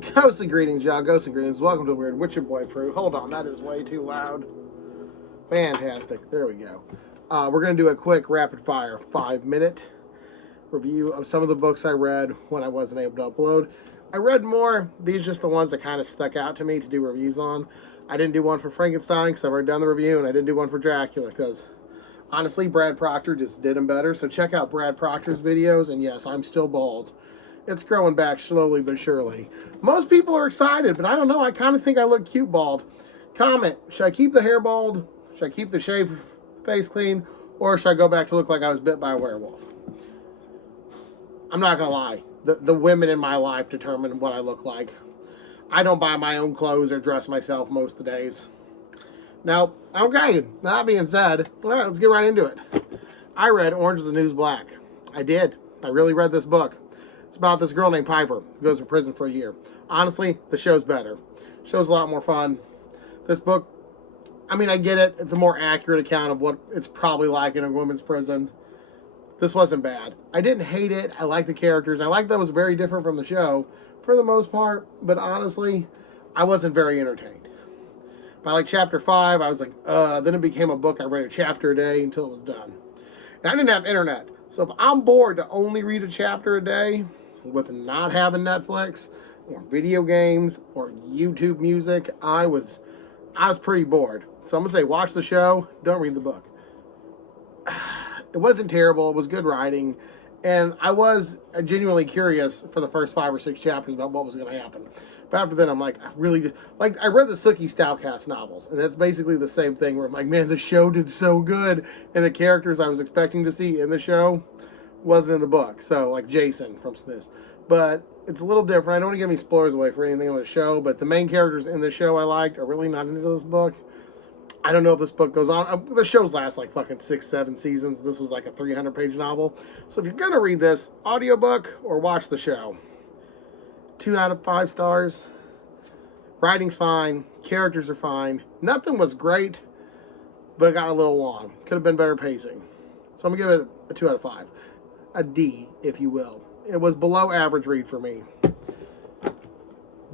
Ghostly greetings, y'all. Ghostly greetings. Welcome to Weird with your boy Prue. Hold on, that is way too loud. Fantastic. There we go. We're going to do a quick rapid fire 5-minute review of some of the books I read when I wasn't able to upload. I read more. These are just the ones that kind of stuck out to me to do reviews on. I didn't do one for Frankenstein because I've already done the review, and I didn't do one for Dracula because honestly, Brad Proctor just did them better. So check out Brad Proctor's videos, and yes, I'm still bald. It's growing back slowly but surely. Most people are excited, but I don't know. I kind of think I look cute bald. Comment, should I keep the hair bald? Should I keep the shaved face clean? Or should I go back to look like I was bit by a werewolf? I'm not going to lie. The women in my life determine what I look like. I don't buy my own clothes or dress myself most of the days. Now, okay, that being said, all right, let's get right into it. I read Orange is the New Black. I did. I really read this book. It's about this girl named Piper who goes to prison for a year. Honestly, the show's better. The show's a lot more fun. This book, I mean, I get it. It's a more accurate account of what it's probably like in a women's prison. This wasn't bad. I didn't hate it. I liked the characters. I liked that it was very different from the show for the most part. But honestly, I wasn't very entertained. By like chapter 5, I was like, then it became a book I read a chapter a day until it was done. And I didn't have internet. So if I'm bored to only read a chapter a day, with not having Netflix or video games or YouTube music, I was pretty bored. So I'm gonna say watch the show, don't read the book. It wasn't terrible, it was good writing, and I was genuinely curious for the first 5 or 6 chapters about what was gonna happen. But after that, I'm like, I read the Sookie Stoutcast novels, and that's basically the same thing where I'm like, man, the show did so good, and the characters I was expecting to see in the show wasn't in the book. So like Jason from this, but it's a little different. I don't want to give any spoilers away for anything on the show, but the main characters in the show I liked are really not into this book. I don't know if this book goes on. The shows last like fucking 6-7 seasons. This was like a 300-page novel. So if you're gonna read this, audiobook or watch the show. 2 out of 5 stars. Writing's fine. Characters are fine. Nothing was great, but it got a little long. Could have been better pacing. So I'm gonna give it a 2 out of 5. A D, if you will. It was below average read for me.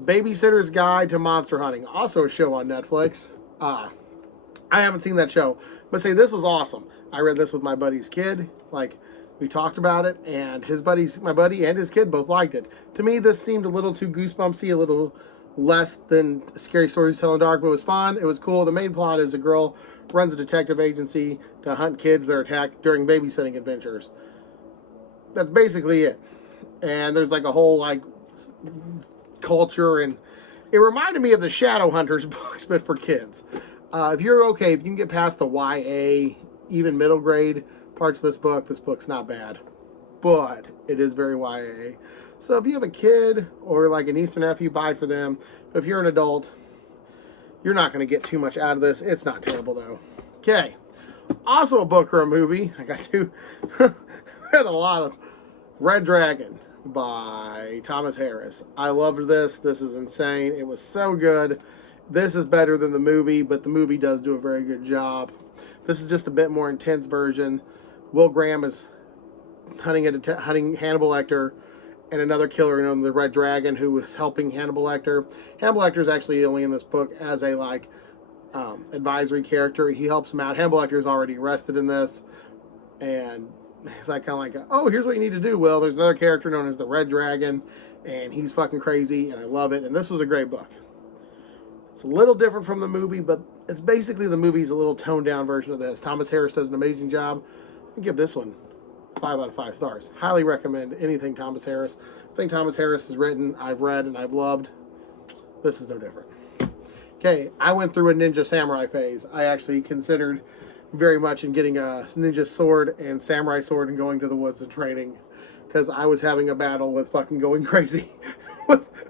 Babysitter's Guide to Monster Hunting. Also a show on Netflix. I haven't seen that show. But say this was awesome. I read this with my buddy's kid. Like, we talked about it, and my buddy and his kid both liked it. To me, this seemed a little too goosebumpsy, a little less than Scary Stories to Tell in the Dark, but it was fun. It was cool. The main plot is a girl runs a detective agency to hunt kids that are attacked during babysitting adventures. That's basically it. And there's like a whole like culture, and it reminded me of the Shadowhunters books, but for kids. If you can get past the YA, even middle grade parts of this book's not bad. But it is very YA. So if you have a kid or like a niece or nephew, buy it for them. But if you're an adult, you're not going to get too much out of this. It's not terrible though. Okay. Also a book or a movie. I got to read a lot of Red Dragon by Thomas Harris. I loved this. This is insane. It was so good. This is better than the movie, but the movie does do a very good job. This is just a bit more intense version. Will Graham is hunting Hannibal Lecter and another killer known the Red Dragon who is helping Hannibal Lecter. Hannibal Lecter is actually only in this book as a advisory character. He helps him out. Hannibal Lecter is already arrested in this, and it's like kind of like, oh, here's what you need to do. Well, there's another character known as the Red Dragon, and he's fucking crazy, and I love it. And this was a great book. It's a little different from the movie, but it's basically the movie's a little toned down version of this. Thomas Harris does an amazing job. I'll give this one 5 out of 5 stars. Highly recommend anything Thomas Harris. I think Thomas Harris has written, I've read, and I've loved. This is no different. Okay, I went through a ninja samurai phase. I actually considered very much in getting a ninja sword and samurai sword and going to the woods and training, because I was having a battle with fucking going crazy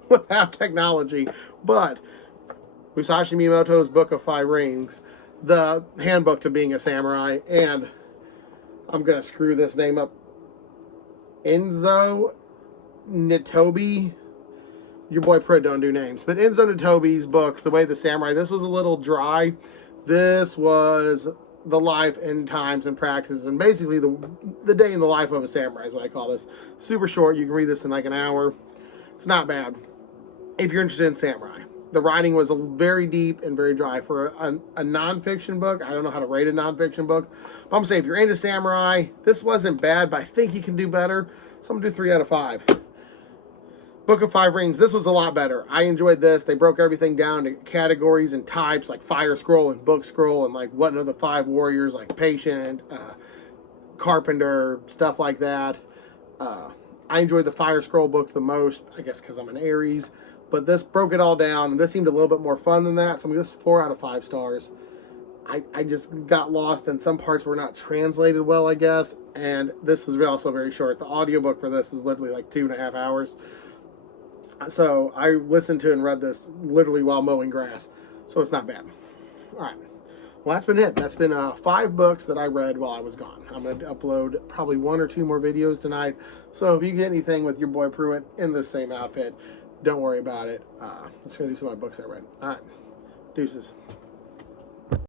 without technology. But Musashi Miyamoto's Book of 5 Rings, the handbook to being a samurai, and I'm gonna screw this name up, Enzo Nitobi. Your boy Prid don't do names, but Enzo Nitobi's book, The Way of the Samurai, this was a little dry. This was the life and times and practices, and basically the day in the life of a samurai is what I call this. Super short. You can read this in like an hour. It's not bad. if you're interested in samurai. The writing was very deep and very dry. For a nonfiction book, I don't know how to rate a nonfiction book, but I'm gonna say if you're into samurai, this wasn't bad, but I think you can do better. So I'm gonna do 3 out of 5. Book of Five Rings, this was a lot better. I enjoyed this. They broke everything down to categories and types, like fire scroll and book scroll, and like what are the 5 warriors, like patient, carpenter, stuff like that. I enjoyed the fire scroll book the most, I guess because I'm an Aries. But this broke it all down, and this seemed a little bit more fun than that. So I'm going to give this 4 out of 5 stars. I just got lost, and some parts were not translated well, I guess. And this is also very short. The audiobook for this is literally like 2.5 hours. So I listened to and read this literally while mowing grass. So it's not bad. All right. Well, that's been it. That's been 5 books that I read while I was gone. I'm going to upload probably 1 or 2 more videos tonight. So if you get anything with your boy Pruitt in the same outfit, don't worry about it. I'm just going to do some of my books I read. All right. Deuces.